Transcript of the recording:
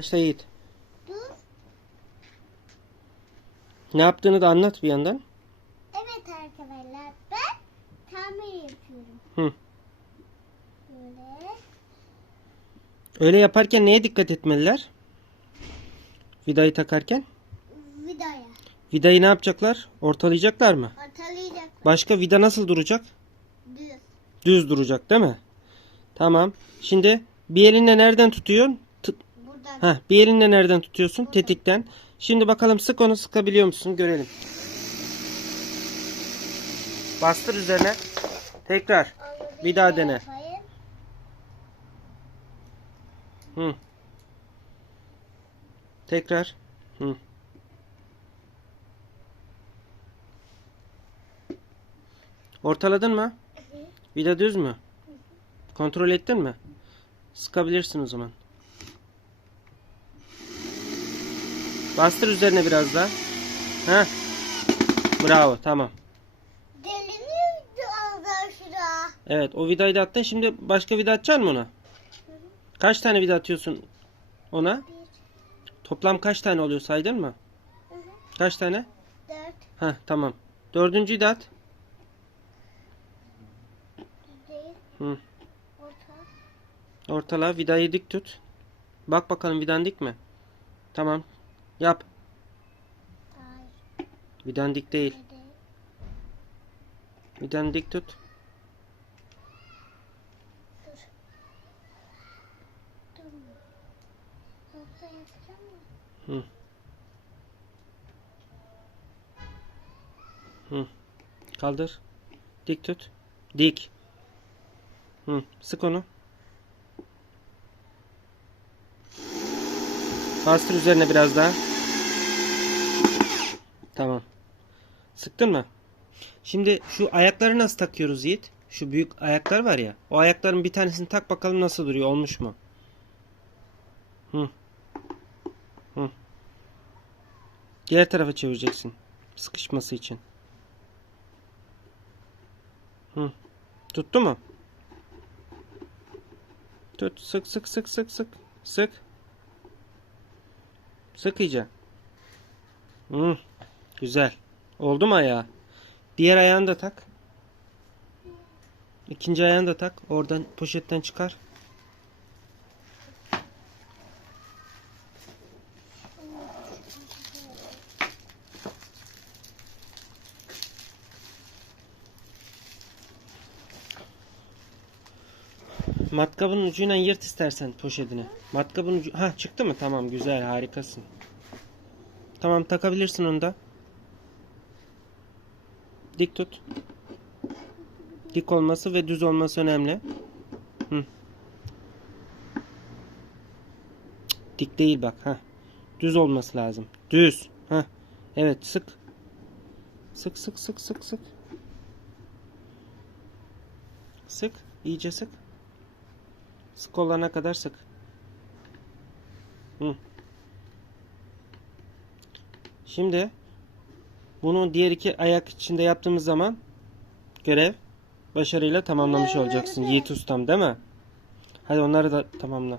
Başla Yiğit. Dur. Ne yaptığını da anlat bir yandan. Evet arkadaşlar ben tamir yapıyorum. Hı. Böyle. Öyle yaparken neye dikkat etmeliler? Vidayı takarken. Vidaya. Vidayı ne yapacaklar? Ortalayacaklar mı? Atalayacak. Başka vida nasıl duracak? Düz. Düz duracak değil mi? Tamam. Şimdi bir elinle nereden tutuyorsun? Buradan. Heh, bir elinle nereden tutuyorsun? Tetikten. Şimdi bakalım sık onu sıkabiliyor musun? Görelim. Bastır üzerine. Tekrar. Bir daha dene. Hı. Tekrar. Hı. Ortaladın mı? Vida düz mü? Kontrol ettin mi? Sıkabilirsin o zaman. Bastır üzerine biraz daha. Ha? Bravo, tamam. Deliniyordu daha şurada. Evet, o vidayı da attın. Şimdi başka vida atacaksın mı ona? Kaç tane vida atıyorsun ona? Toplam kaç tane oluyor saydın mı? Kaç tane? dört, Heh tamam. Dördüncüyü de at. Hı. orta. Ortala vidayı dik tut. Bak bakalım vidan dik mi? Tamam. Yap. Hayır, Vidan dik değil. Vidan dik tut. Dur. Dur. Orta yapacağım mı? Kaldır. Dik tut. Dik. Hı. Sık onu. Bastır üzerine biraz daha. Tamam. Sıktın mı? Şimdi şu ayakları nasıl takıyoruz Yiğit? Şu büyük ayaklar var ya. O ayakların bir tanesini tak bakalım nasıl duruyor. Olmuş mu? Hı. Hı. Diğer tarafa çevireceksin. Sıkışması için. Hı. Tuttu mu? Tut. Sık sık sık sık sık. Sık. Sık iyice. Hı. Güzel. Oldu mu ayağı? Diğer ayağını da tak. İkinci ayağını da tak. Oradan poşetten çıkar. Matkabın ucuyla yırt istersen poşetini. Matkabın ucu... Ha çıktı mı? Tamam güzel harikasın. Tamam takabilirsin onu da. Dik tut. Dik olması ve düz olması önemli. Hı. Dik değil bak. ha. Düz olması lazım. Düz. Ha. Evet sık. Sık sık sık sık sık. Sık. iyice sık. Sık olana kadar sık. Hı. Şimdi bunu diğer iki ayak içinde yaptığımız zaman görev başarıyla tamamlamış olacaksın. Yiğit ustam değil mi? Hadi onları da tamamla.